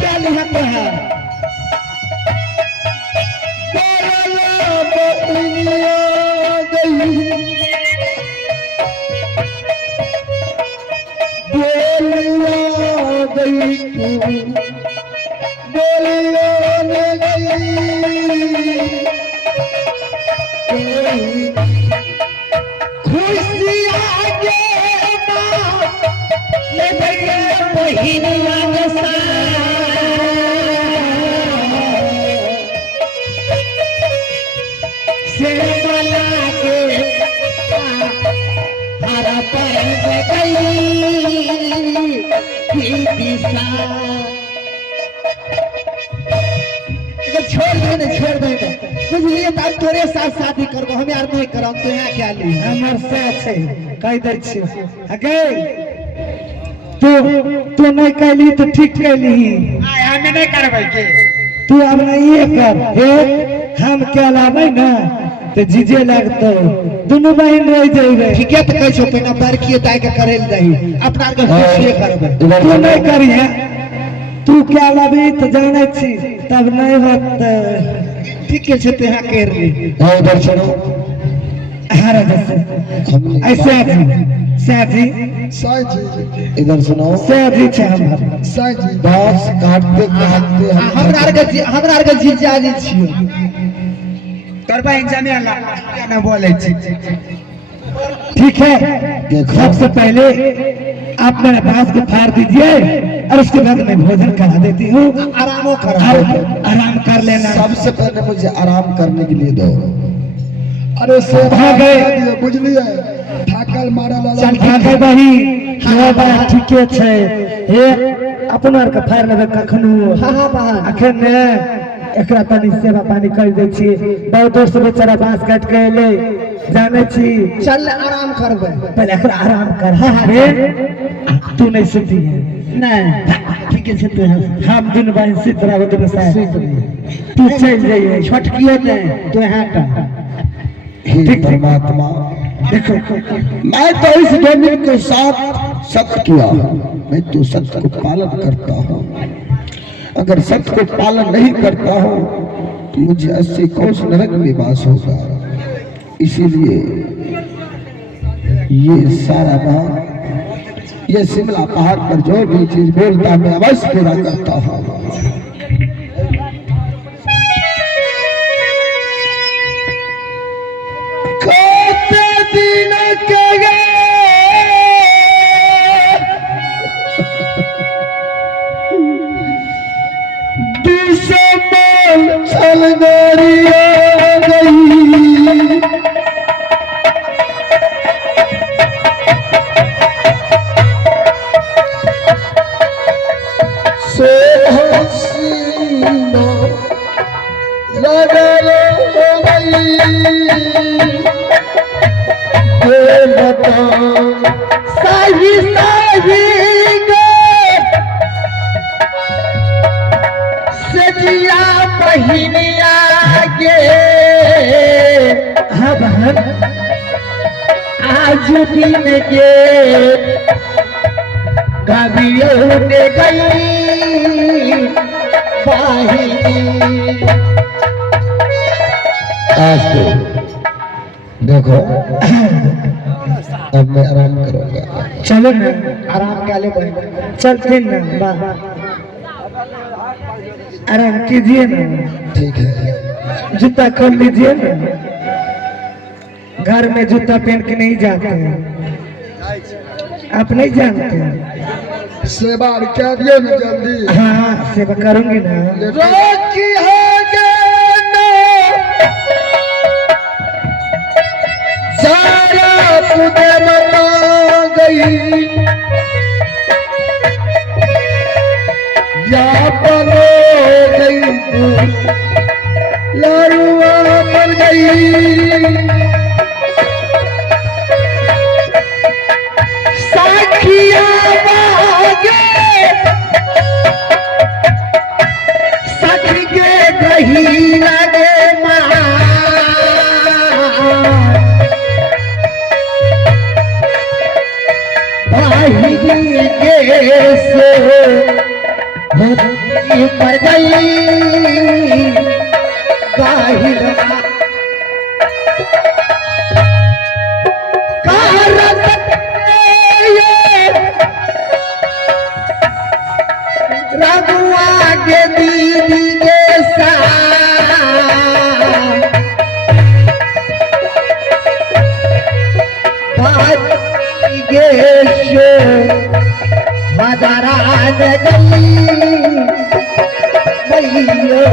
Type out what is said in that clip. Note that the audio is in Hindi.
क्या लिखते हैं छोड़ दे बुझलिए तो तोरे साथ शादी करबो हम यार नहीं करब तो यहाँ क्या ली हमर साथ है कह दे छी अगे तू नहीं कहली तो ठीक कहली हम नहीं करबै के तू अब नहीं कर हे हम क्या लाबै ना तो जीजे लगतो दोनों बहन रह जाइबे ठीक है तो कह छो पेना पर किए ताय के करेल दही अपना के खुशी करबे तू नहीं करिए तू क्या लाबी तो जाने छी तब नहीं होत ठीक है से यहाँ कर ली इधर सुनो ऐसे साथी इधर सुनो साथी छे हम बांस काटते काटते हमरा आर के जीजा जी छियो करबा इंजामे ला ना बोले छी ठीक है सबसे पहले आप मेरे बांस को फाड़ दीजिए और उसके बाद मैं भोजन करा देती हूँ आराम कर लेना सबसे पहले मुझे आराम करने के लिए दो अरे से भागे बुझलिए ठाकल मारा चल ठाके बही हां बा ठीके छै हे अपन आर के फाड़ लेबे कखनो हां बा अखन ने एकरा तनी सेवा पानी कर दे छी बहुत दोस्त बेचारा बांस काट के ले जाने छी चल आराम करबे पहले एकरा आराम कर हां तू नहीं सुती है नहीं ठीक है से हम दिन भाई से तरह होते साहब तू चल जाइए छटकियो ने तो यहाँ का हे परमात्मा देखो मैं तो इस जमीन के साथ सत्य किया मैं तो सत्य को पालन करता हूँ अगर सत्य को पालन नहीं करता हूँ तो मुझे 80 कोस नरक में वास होगा इसीलिए ये सारा बात ये शिमला पहाड़ पर जो भी चीज बोलता मैं अवश्य पूरा करता हूँ चल गोरिया गई से हसीना लगल गई बता सही सही सजिया बहिनिया गे हबहन आज दिन गे कवियों ने गई बाहिनी आज तो देखो अब मैं आराम करूंगा चलो ना आराम क्या ले चलते ना आराम कीजिए ना ठीक है जूता खोल लीजिए ना घर में जूता पहन के नहीं जाते हैं आप नहीं जानते हैं सेवा क्या दिए ना जल्दी हाँ सेवा करूंगी ना रोकी सारा तुझे बता गई या बनो गई लारुआ मर गई साखिया बागे से होती पर गई गाहिल रघुआ के दीदी के मदारा गई मैयो